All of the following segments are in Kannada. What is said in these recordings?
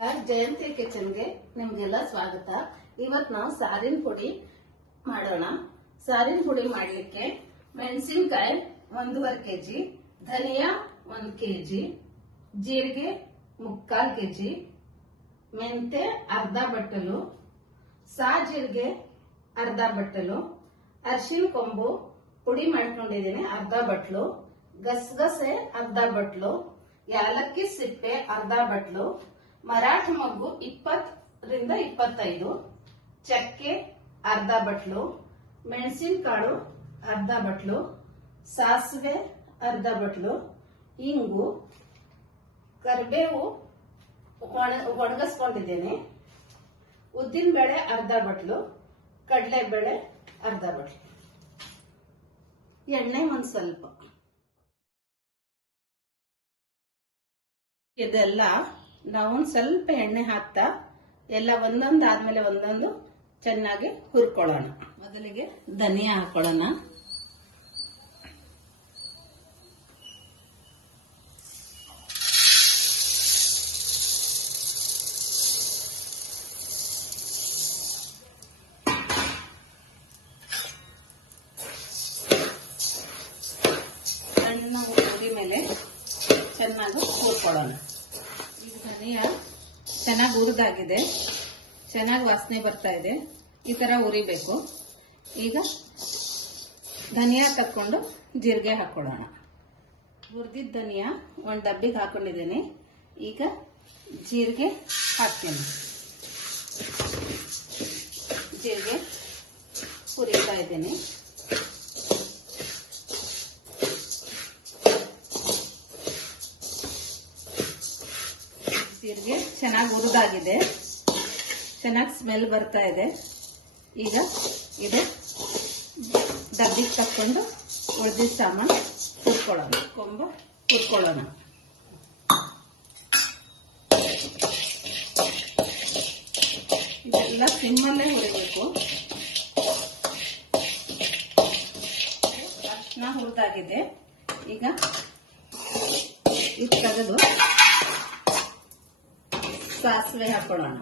ಜಯಂತಿ ಕಿಚನ್ಗೆ ನಿಮ್ಗೆಲ್ಲ ಸ್ವಾಗತ. ಇವತ್ತು ನಾವು ಸಾರಿನ ಪುಡಿ ಮಾಡೋಣ. ಸಾರಿನ ಪುಡಿ ಮಾಡಲಿಕ್ಕೆ ಮೆಣಸಿನಕಾಯಿ 1.5 kg, ಧನಿಯಾ 1 kg, ಜೀರಿಗೆ 3/4 kg, ಮೆಂತೆ ಅರ್ಧ ಬಟ್ಟಲು, ಸಾಜೀರಿಗೆ ಅರ್ಧ ಬಟ್ಟಲು, ಅರಿಶಿನ ಕೊಂಬು ಪುಡಿ ಮಾಡ್ಕೊಂಡಿದ್ದೀನಿ ಅರ್ಧ ಬಟ್ಲು, ಗಸಗಸೆ ಅರ್ಧ ಬಟ್ಲು, ಯಾಲಕ್ಕಿ ಸಿಪ್ಪೆ ಅರ್ಧ ಬಟ್ಲು, ಮರಾಠ ಮೊಗ್ಗು 20 ರಿಂದ 25, ಚಕ್ಕೆ ಅರ್ಧ ಬಟ್ಲು, ಮೆಣಸಿನಕಾಳು ಅರ್ಧ ಬಟ್ಲು, ಸಾಸಿವೆ ಅರ್ಧ ಬಟ್ಲು, ಇಂಗು, ಕರಿಬೇವು ಒಣಗಿಸ್ಕೊಂಡಿದ್ದೇನೆ, ಉದ್ದಿನ ಬೇಳೆ ಅರ್ಧ ಬಟ್ಲು, ಕಡಲೆ ಬೇಳೆ ಅರ್ಧ ಬಟ್ಲು, ಎಣ್ಣೆ ಒಂದ್ ಸ್ವಲ್ಪ. ಇದೆಲ್ಲ ನಾವು ಸ್ವಲ್ಪ ಎಣ್ಣೆ ಹಾಕ್ತಾ ಎಲ್ಲ ಒಂದೊಂದು ಆದ್ಮೇಲೆ ಒಂದೊಂದು ಚೆನ್ನಾಗಿ ಹುರ್ಕೊಳ್ಳೋಣ. ಮೊದಲಿಗೆ ಧನಿಯಾ ಹಾಕೊಳ್ಳೋಣ. ಸಣ್ಣ ಉರಿ ಮೇಲೆ ಚೆನ್ನಾಗಿ ಹುರ್ಕೊಳ್ಳೋಣ. ಈಗ ಧನಿಯಾ ಚೆನ್ನಾಗಿ ಹುರಿದಾಗಿದೆ, ಚೆನ್ನಾಗಿ ವಾಸನೆ ಬರ್ತಾ ಇದೆ. ಈ ತರ ಉರಿಬೇಕು. ಈಗ ಧನಿಯಾ ತಕ್ಕೊಂಡು ಜೀರಿಗೆ ಹಾಕೊಳ್ಳೋಣ. ಹುರಿದಿದ್ದ ಧನಿಯಾ ಒಂದು ಡಬ್ಬಿಗೆ ಹಾಕೊಂಡಿದ್ದೀನಿ. ಈಗ ಜೀರಿಗೆ ಹಾಕ್ತೀನಿ. ಜೀರಿಗೆ ಹುರಿತಾ ಇದ್ದೀನಿ. ಜೀರಿಗೆ ಚೆನ್ನಾಗಿ ಹುರಿದಾಗಿದೆ, ಚೆನ್ನಾಗಿ ಸ್ಮೆಲ್ ಬರ್ತಾ ಇದೆ. ಈಗ ಇದು ಡಬ್ಬಿಗೆ ತಕ್ಕೊಂಡು ಉಳಿದಿದ್ದ ಸಾಮಾನು ಹುರ್ಕೊಳ್ಳೋಣ. ಕೊಂಬು ಹುರ್ಕೊಳ್ಳೋಣ. ಇದೆಲ್ಲ ಸಿಮ್ಮಲ್ಲೇ ಹುರಿಬೇಕು. ಅರಿಶಿನ ಹುರಿದಾಗಿದೆ. ಈಗ ಇದು ತೆಗೆದು ಸಾಸಿವೆ ಹಾಕೊಳ್ಳೋಣ.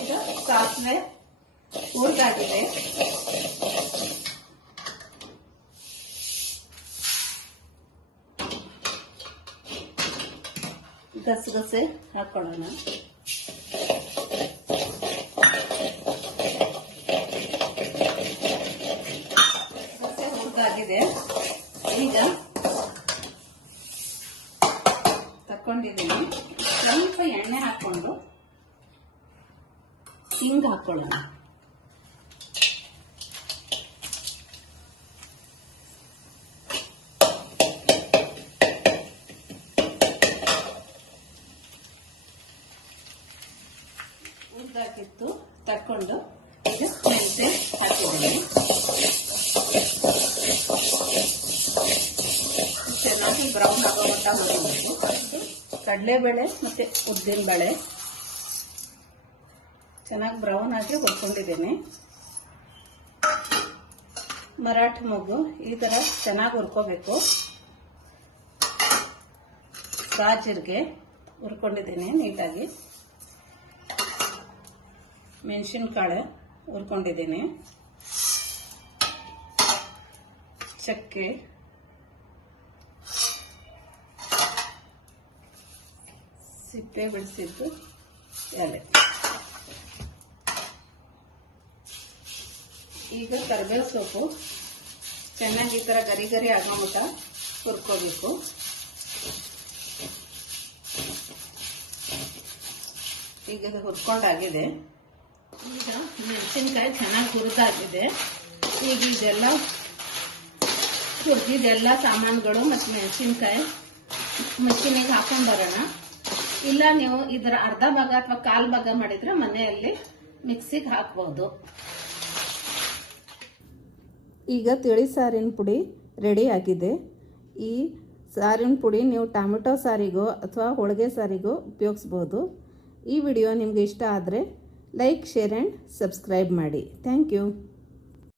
ಈಗ ಸಾಸಿವೆ ಹುರಿದಾಗಿದೆ. ಗಸಗಸೆ ಹಾಕೊಳ್ಳೋಣ. ಗಸಗಸೆ ಹುರಿದಾಗಿದೆ. ಈಗ ತಕೊಂಡಿದ್ದೀನಿ. ಸ್ವಲ್ಪ ಎಣ್ಣೆ ಹಾಕೊಂಡು ಹಿಂಗ್ ಹಾಕೊಳ್ಳೋಣ. ಉದ್ದಾಕಿತ್ತು ತಕೊಂಡು ಈಗ ಮೆಂತೆ ಹಾಕಿದ್ದೀನಿ. ಚೆನ್ನಾಗಿ ಬ್ರೌನ್ ಆಗೋ ಮಟ್ಟ ಮಾಡಬೇಕು. ಕಡಲೆಬೇಳೆ ಮತ್ತೆ ಉದ್ದಿನ ಬೇಳೆ ಚೆನ್ನಾಗಿ ಬ್ರೌನ್ ಆಗಿ ಹುರ್ಕೊಂಡಿದ್ದೇನೆ. ಮರಾಠ ಮೊಗ್ಗು ಈ ತರ ಚೆನ್ನಾಗಿ ಹುರ್ಕೋಬೇಕು. ಸಾಜೀರಿಗೆ ಹುರ್ಕೊಂಡಿದ್ದೇನೆ ನೀಟಾಗಿ. ಮೆಣಸಿನಕಾಳು ಹುರ್ಕೊಂಡಿದ್ದೇನೆ. ಚಕ್ಕೆ, ಸಿಪ್ಪೆ ಬಿಡಿಸಿದ್ದು ಎಲೆ. ಈಗ ಕರಿಬೇವು ಸೊಪ್ಪು ಚೆನ್ನಾಗಿ ಈ ತರ ಗರಿ ಗರಿ ಆಗೋ ಮಟ್ಟ ಹುರ್ಕೋಬೇಕು. ಈಗ ಇದು ಹುರ್ಕೊಂಡಾಗಿದೆ. ಈಗ ಮೆಣಸಿನ್ಕಾಯಿ ಚೆನ್ನಾಗಿ ಹುರಿದಾಗಿದೆ. ಈಗ ಇದೆಲ್ಲ ಹುರಿದಿದ್ದೆಲ್ಲ ಸಾಮಾನುಗಳು ಮತ್ತು ಮೆಣಸಿನ್ಕಾಯಿ ಮಿಕ್ಸಿನಿಗೆ ಹಾಕೊಂಡ್ ಬರೋಣ. ಇಲ್ಲ ನೀವು ಇದರ ಅರ್ಧ ಭಾಗ ಅಥವಾ ಕಾಲ್ ಭಾಗ ಮಾಡಿದ್ರೆ ಮನೆಯಲ್ಲಿ ಮಿಕ್ಸಿಗೆ ಹಾಕಬಹುದು. ಈಗ ತಿಳಿ ಸಾರಿನ ಪುಡಿ ರೆಡಿ ಆಗಿದೆ. ಈ ಸಾರಿನ ಪುಡಿ ನೀವು ಟೊಮೆಟೊ ಸಾರಿಗೋ ಅಥವಾ ಹೋಳಿಗೆ ಸಾರಿಗೋ ಉಪಯೋಗಿಸ್ಬೋದು. ಈ ವಿಡಿಯೋ ನಿಮಗೆ ಇಷ್ಟ ಆದರೆ ಲೈಕ್, ಶೇರ್ ಆ್ಯಂಡ್ ಸಬ್ಸ್ಕ್ರೈಬ್ ಮಾಡಿ. Thank you.